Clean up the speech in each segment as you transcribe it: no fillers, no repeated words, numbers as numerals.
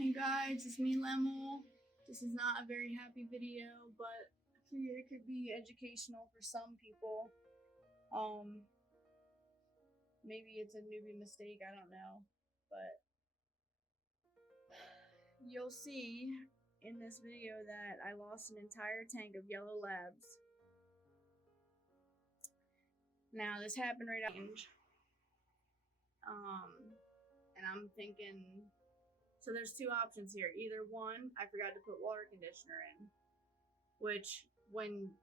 Hey guys, it's me Lemel. This is not a very happy video, but I figure it could be educational for some people. Maybe it's a newbie mistake, I don't know. But you'll see in this video that I lost an entire tank of yellow labs. Now this happened right out and I'm thinking, so there's two options here. Either one, I forgot to put water conditioner in, which when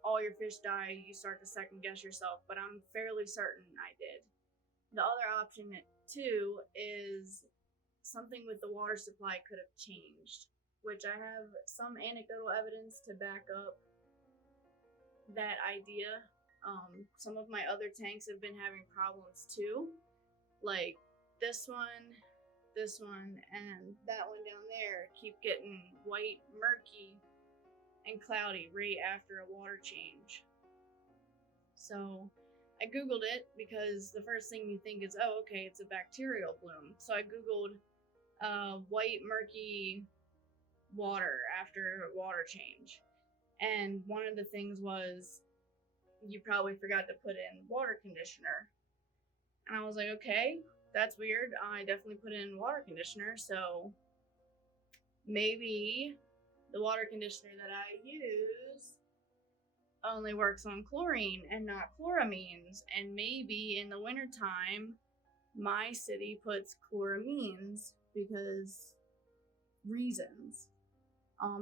all your fish die, you start to second guess yourself, but I'm fairly certain I did. The other option too is something with the water supply could have changed, which I have some anecdotal evidence to back up that idea. Some of my other tanks have been having problems too, like this one, and that one down there keep getting white, murky, and cloudy right after a water change. So I googled it because the first thing you think is, oh, okay, it's a bacterial bloom. So I googled white, murky water after water change, and one of the things was you probably forgot to put in water conditioner. And I was like, okay, that's weird. I definitely put in water conditioner, so maybe the water conditioner that I use only works on chlorine and not chloramines. And maybe in the wintertime, my city puts chloramines because reasons.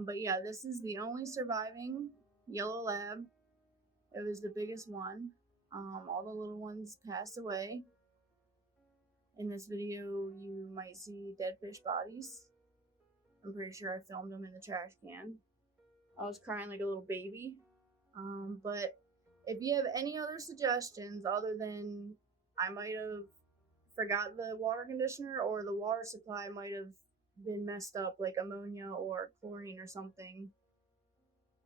But yeah, this is the only surviving yellow lab. It was the biggest one. All the little ones passed away. In this video, you might see dead fish bodies. I'm pretty sure I filmed them in the trash can. I was crying like a little baby. But if you have any other suggestions other than I might have forgot the water conditioner, or the water supply might have been messed up, like ammonia or chlorine or something,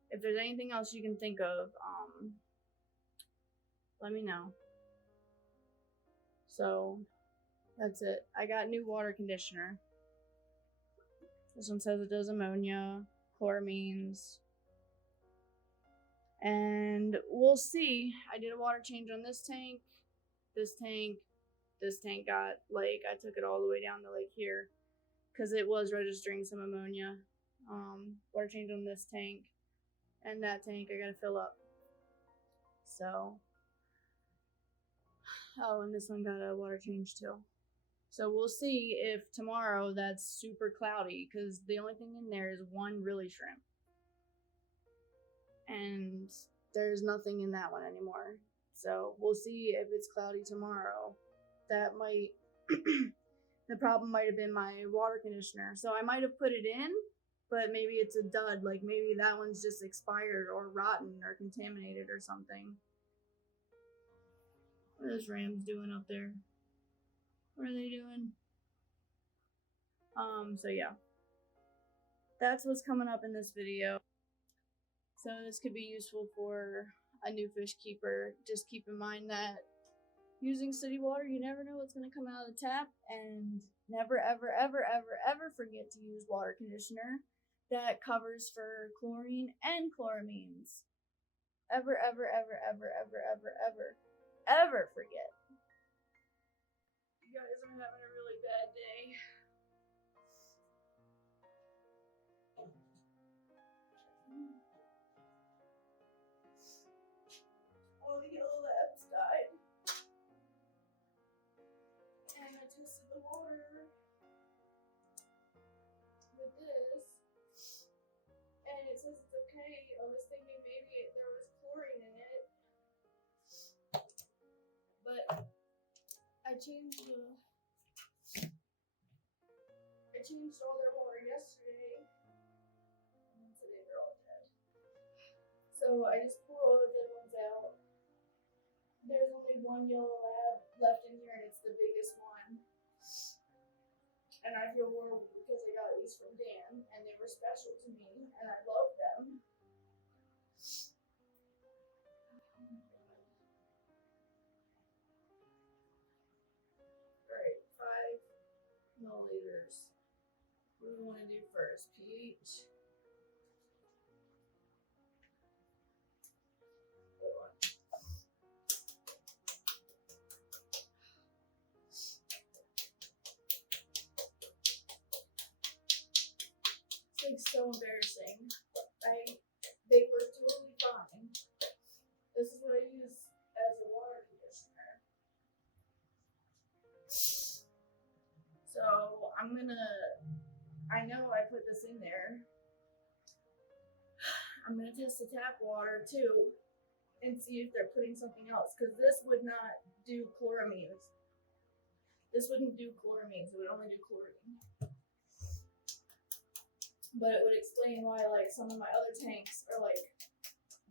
if there's anything else you can think of, let me know. So that's it. I got new water conditioner. This one says it does ammonia, chloramines, and we'll see. I did a water change on this tank, this tank got, like, I took it all the way down to like here because it was registering some ammonia. Water change on this tank, and that tank I gotta fill up. So, oh, and this one got a water change too. So we'll see if tomorrow that's super cloudy, because the only thing in there is one really shrimp. And there's nothing in that one anymore. So we'll see if it's cloudy tomorrow. That might, the problem might have been my water conditioner. So I might have put it in, but maybe it's a dud. Like maybe that one's just expired or rotten or contaminated or something. What are those rams doing up there? What are they doing? So yeah. That's what's coming up in this video. So this could be useful for a new fish keeper. Just keep in mind that using city water, you never know what's going to come out of the tap, and never, ever, ever, ever, ever forget to use water conditioner that covers for chlorine and chloramines. Ever, ever, ever, ever, ever, ever, ever, ever forget. You guys are having a really bad day. All the yellow labs died. And I tested the water with this, and it says it's okay. I was thinking maybe there was chlorine in it, but I changed all their water yesterday, and today they're all dead. So I just pour all the dead ones out. There's only one yellow lab left in here, and it's the biggest one. And I feel horrible because I got these from Dan, and they were special to me, and I love them. Alright, 5 milliliters. want to do first? pH. It's like so embarrassing. They were totally fine. This is what I use as a water conditioner. So I know I put this in there. I'm gonna test the tap water too and see if they're putting something else, because this would not do chloramines. This wouldn't do chloramines, it would only do chlorine. But it would explain why like some of my other tanks are like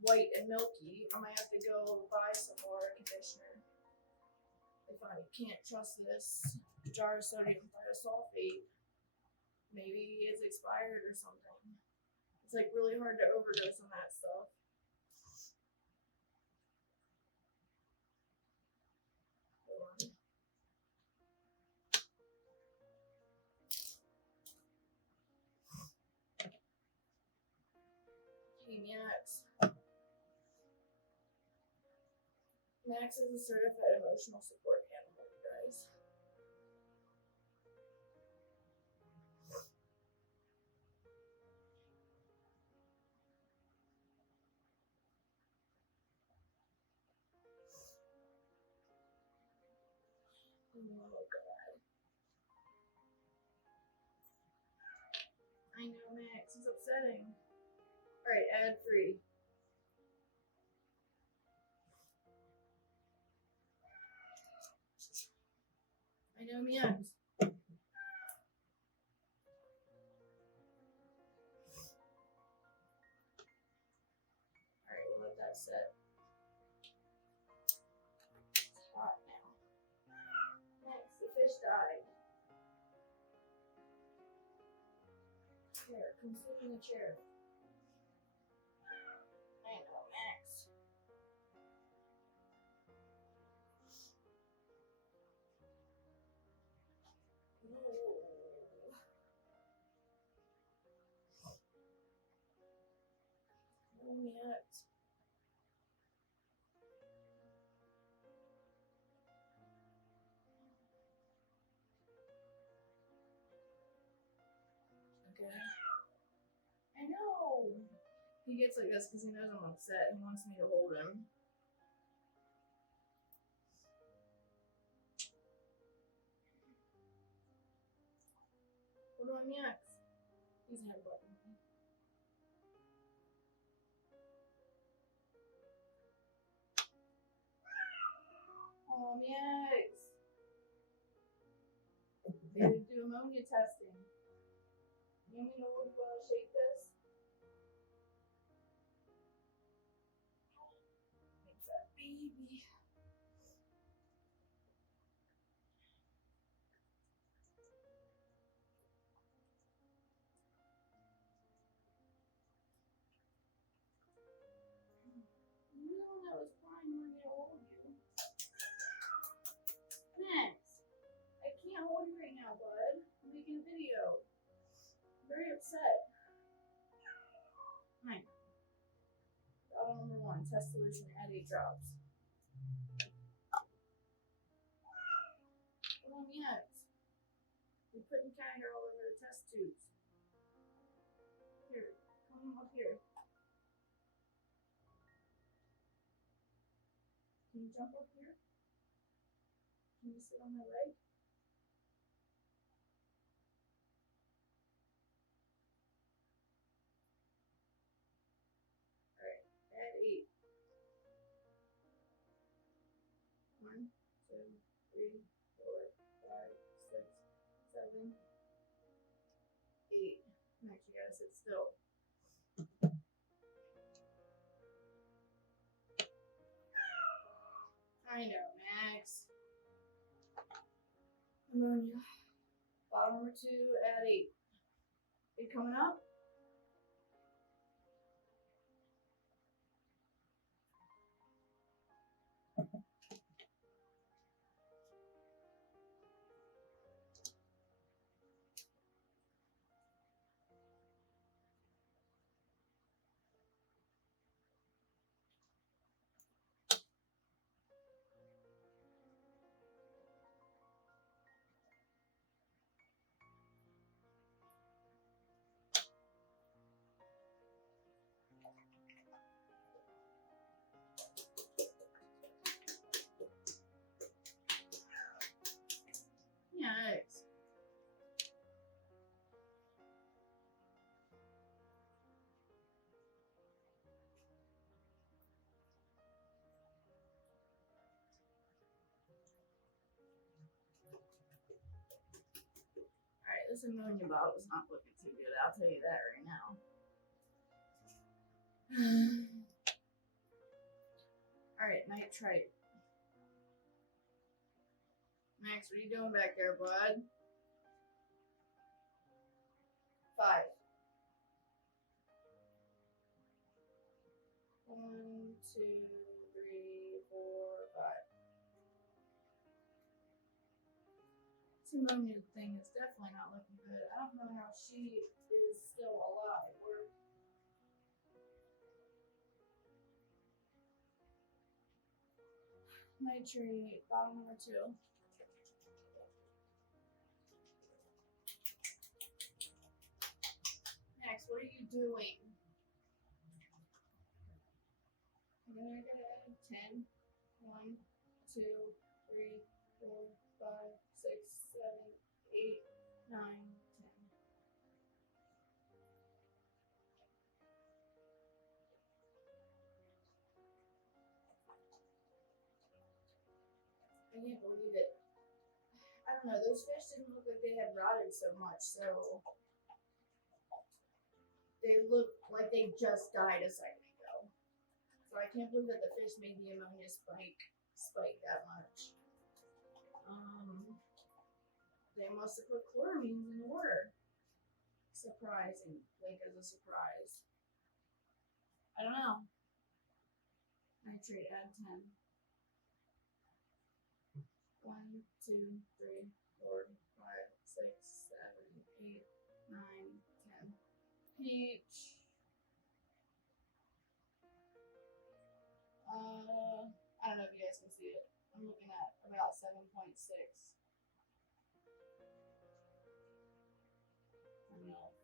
white and milky. I might have to go buy some water conditioner if I can't trust this jar of sodium thiosulfate. Maybe it's expired or something. It's like really hard to overdose on that stuff. Hey, Max is a certified emotional support animal, you guys. Oh god. I know, Max, it's upsetting. Alright, add 3. I know, Max. Alright, we'll let that set. It's hot now. Max, the fish died. Here, come sit in the chair. I know, Max. No. No, Max. Okay. I know. He gets like this because he knows I'm upset and wants me to hold him. What on Max? He's headbutting me. Oh, Max. They would do ammonia testing. You want me to hold while I shake this? Big fat baby. You know that was fine when I hold you. Max, I can't hold you right now, bud. I'm making a video. I'm very upset. Alright. Bottle number 1, test solution, add 8 drops. Come on, Max. You're putting cat hair all over the test tubes. Here, come up here. Can you jump up here? Can you sit on my leg? Alright, add 8. 1, 2, 3, 4, 5, 6, 7, 8. Max, you gotta sit still. I know, Max. Ammonia. Bottle number 2, add 8. You coming up? this ammonia bottle is not looking too good. I'll tell you that right now. Alright, nitrite. Max, what are you doing back there, bud? 5. 1, 2, 3, 4, 5. This ammonia thing is definitely not looking good. I don't know how she is still alive. Nitrate, bottle number 2. Max, what are you doing? I'm gonna get 10. 1, 2, 3, 4, 5, 6, 7, 8, 9, 10. I can't believe it. I don't know, those fish didn't look like they had rotted so much, so they look like they just died a second ago. So I can't believe that the fish made the ammonia spike that much. They must have put chloramines in the water. Surprising, like as a surprise. I don't know. Nitrate, add 10. 1, 2, 3, 4, 5, 6, 7, 8, 9, 10. Peach. I don't know if you guys can see it. I'm looking at about 7.6. I know.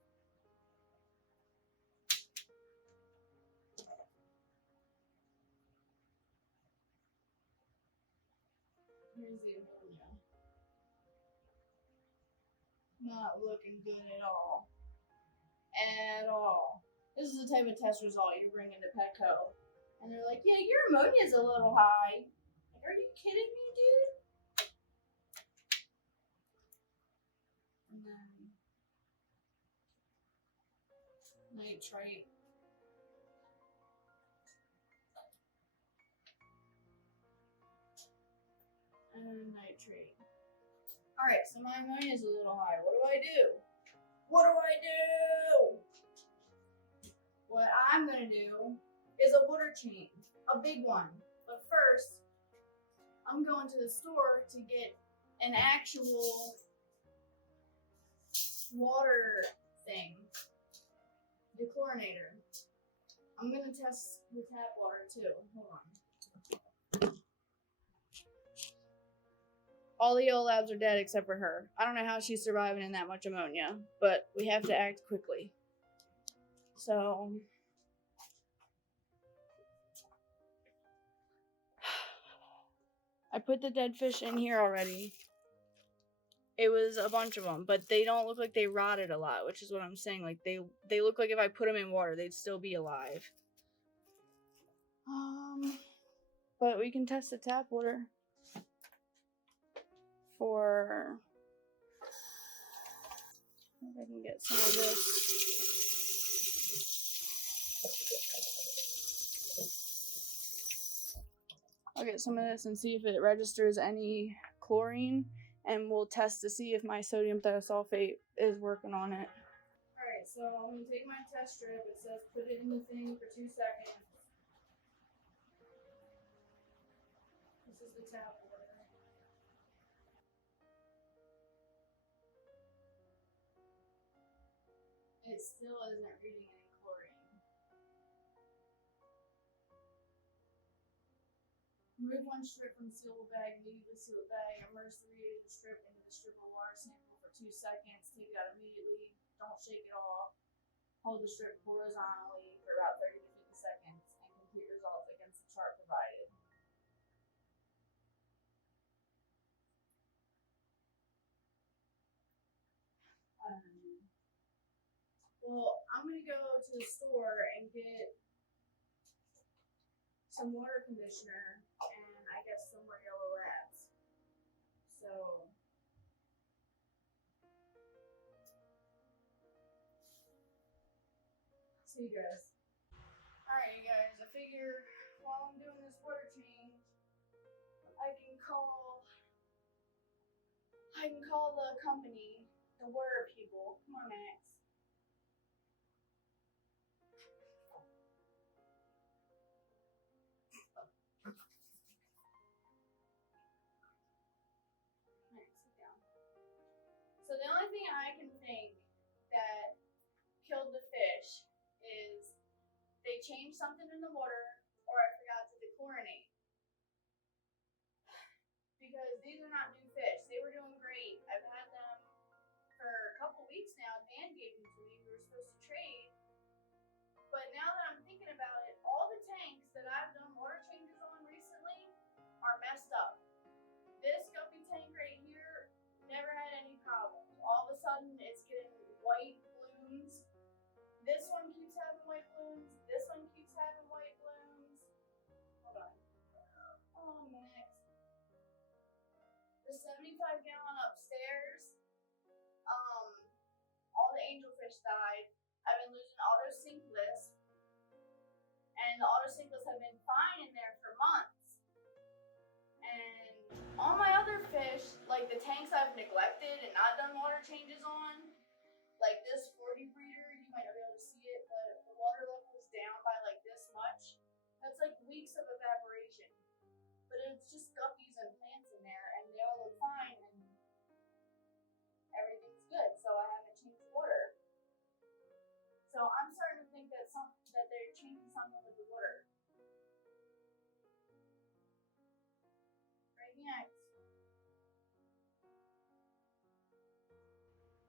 Here's the ammonia. Not looking good at all. At all. This is the type of test result you bring into Petco. And they're like, yeah, your ammonia's a little high. Like, are you kidding me, dude? And then nitrate. And nitrate. Alright, so my ammonia's a little high. What do I do? What do I do? What I'm gonna do is a water change. A big one. But first, I'm going to the store to get an actual water thing. Dechlorinator. I'm gonna test the tap water too. Hold on. All the yellow labs are dead except for her. I don't know how she's surviving in that much ammonia, but we have to act quickly. So I put the dead fish in here already. It was a bunch of them, but they don't look like they rotted a lot, which is what I'm saying. Like they look like if I put them in water, they'd still be alive. But we can test the tap water for. If I can get some of this. I'll get some of this and see if it registers any chlorine, and we'll test to see if my sodium thiosulfate is working on it. Alright, so I'm going to take my test strip. It says put it in the thing for 2 seconds. This is the tap water. It still isn't reading any chlorine. Remove 1 strip from the sealable bag, immediately seal the bag, immerse the reagent strip into the strip of water sample for 2 seconds, take it out immediately, don't shake it off, hold the strip horizontally for about 30 to 50 seconds, and complete results against the chart provided. Well, I'm going to go to the store and get some water conditioner and I guess some more yellow labs. So see you guys. Alright, you guys, I figure while I'm doing this water change, I can call the company, the water people. Come on, Max. Alright, sit down. So the only thing I can think that killed the fish is they changed something in the water, or I forgot to dechlorinate. Because these are not new fish. They were doing great. I've had them for a couple weeks now. Dan gave them to me. We were supposed to trade. But now that I'm thinking about it, all the tanks that I've done water changes on recently are messed up. This guppy tank right here never had any problems. All of a sudden, it's getting white blooms. This one keeps having white blooms. This one keeps having white blooms. Hold on. Oh, Max. The 75-gallon upstairs, all the angelfish died. I've been losing autosynclus, and the autosynclus have been fine in there for months. And all my other fish, like the tanks I've neglected and not done water changes on, like this 40 breeder, you might not be able to see it, but the water level is down by like this much. That's like weeks of evaporation. But it's just guppies and plants in there, and they all look fine, and everything's good. So I haven't changed the water. So I'm starting to think that they're changing something with the water. Right next.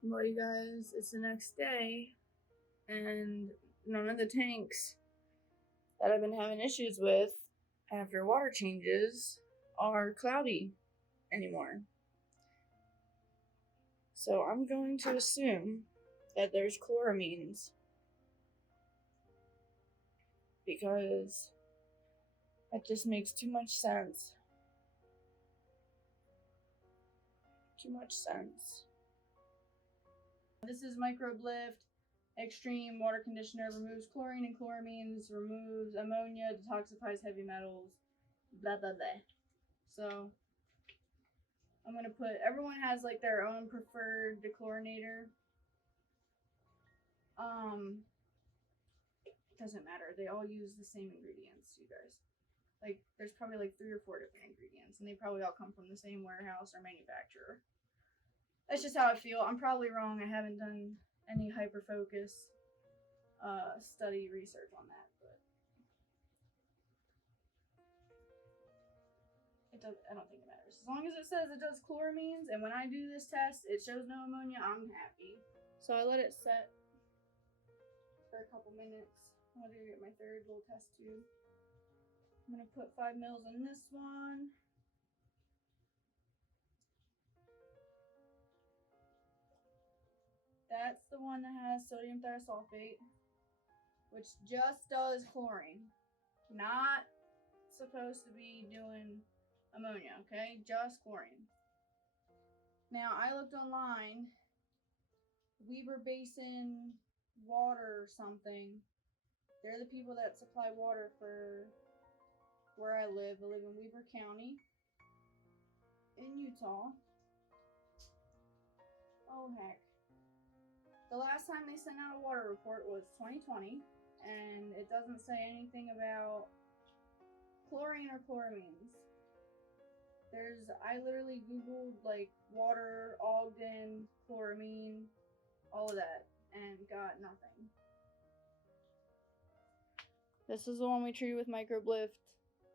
Well, you guys, it's the next day, and none of the tanks that I've been having issues with after water changes are cloudy anymore. So I'm going to assume that there's chloramines, because that just makes too much sense. Too much sense. This is Microbe Lift Extreme Water Conditioner. Removes chlorine and chloramines, removes ammonia, detoxifies heavy metals, blah blah blah. So I'm gonna put, everyone has like their own preferred dechlorinator. Doesn't matter. They all use the same ingredients, you guys. Like there's probably like 3 or 4 different ingredients, and they probably all come from the same warehouse or manufacturer. That's just how I feel. I'm probably wrong. I haven't done any hyper-focus study research on that, but I don't think it matters. As long as it says it does chloramines, and when I do this test, it shows no ammonia, I'm happy. So I let it set for a couple minutes. I'm gonna get my third little test tube. I'm gonna put 5 mils in this one. That's the one that has sodium thiosulfate, which just does chlorine. Not supposed to be doing ammonia, okay? Just chlorine. Now, I looked online, Weber Basin Water or something. They're the people that supply water for where I live. I live in Weber County in Utah. Oh, heck. The last time they sent out a water report was 2020, and it doesn't say anything about chlorine or chloramines. I literally Googled like water, Ogden, chloramine, all of that, and got nothing. This is the one we treated with Microbe Lift.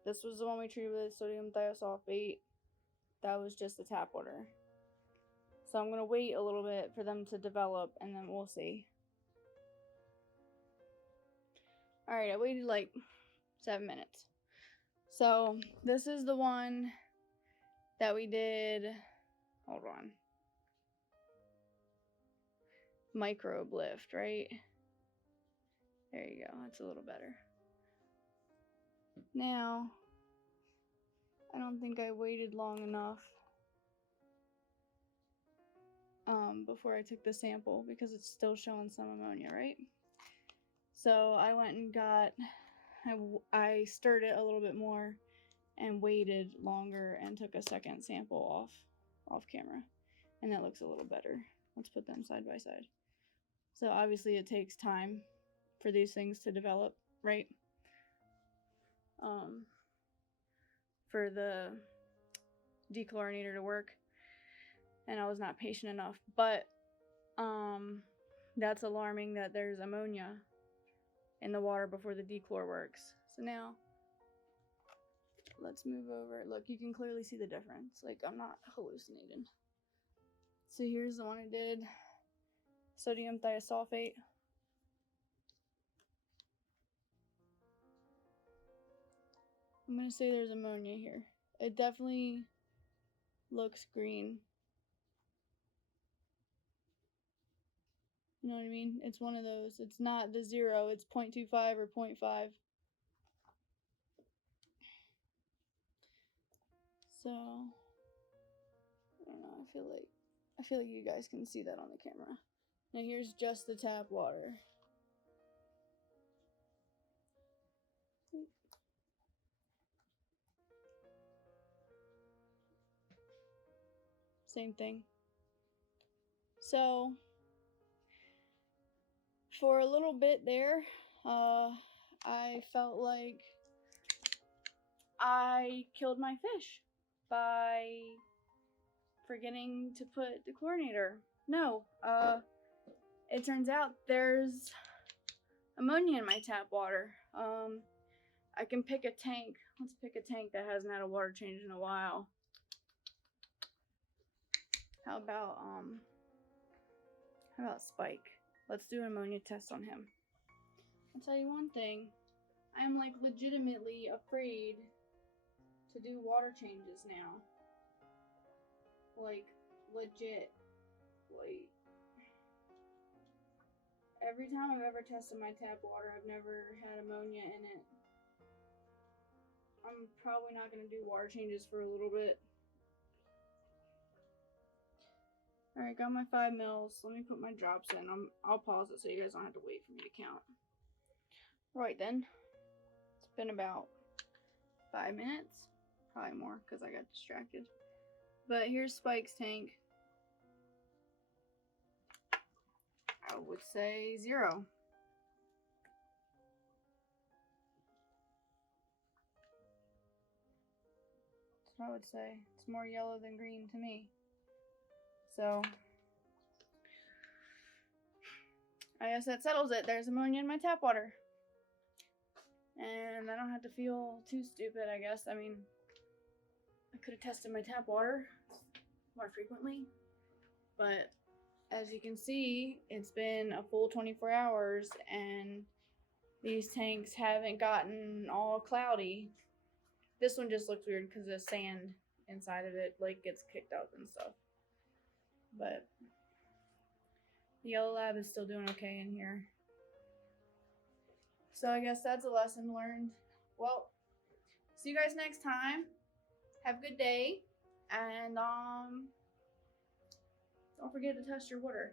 This was the one we treated with sodium thiosulfate. That was just the tap water. So I'm gonna wait a little bit for them to develop, and then we'll see. Alright, I waited like 7 minutes. So this is the one that we did, hold on, Microbe Lift, right? There you go, that's a little better. Now, I don't think I waited long enough before I took the sample, because it's still showing some ammonia, right? So I went and I stirred it a little bit more and waited longer and took a second sample off camera, and that looks a little better. Let's put them side by side. So obviously it takes time for these things to develop, right? For the dechlorinator to work, and I was not patient enough. But that's alarming that there's ammonia in the water before the dechlor works. So now let's move over. Look, you can clearly see the difference. Like, I'm not hallucinating. So here's the one I did. Sodium thiosulfate. I'm gonna say there's ammonia here. It definitely looks green. You know what I mean? It's one of those. It's not the 0, it's 0.25 or 0.5. So, I don't know, I feel like you guys can see that on the camera. Now here's just the tap water. Same thing. So, for a little bit there, I felt like I killed my fish by forgetting to put the chlorinator. No, it turns out there's ammonia in my tap water. I can pick a tank. Let's pick a tank that hasn't had a water change in a while. How about Spike? Let's do an ammonia test on him. I'll tell you one thing. I am like legitimately afraid to do water changes now. Like, legit. Like, every time I've ever tested my tap water, I've never had ammonia in it. I'm probably not going to do water changes for a little bit. Alright, got my 5 mils. Let me put my drops in. I'll pause it so you guys don't have to wait for me to count. Right then. It's been about 5 minutes. Probably more because I got distracted. But here's Spike's tank. I would say 0. That's what I would say. It's more yellow than green to me. So, I guess that settles it. There's ammonia in my tap water. And I don't have to feel too stupid, I guess. I mean, I could have tested my tap water more frequently. But as you can see, it's been a full 24 hours and these tanks haven't gotten all cloudy. This one just looks weird because the sand inside of it like gets kicked up and stuff. But the yellow lab is still doing okay in here. So I guess that's a lesson learned. Well, see you guys next time. Have a good day. And don't forget to test your water.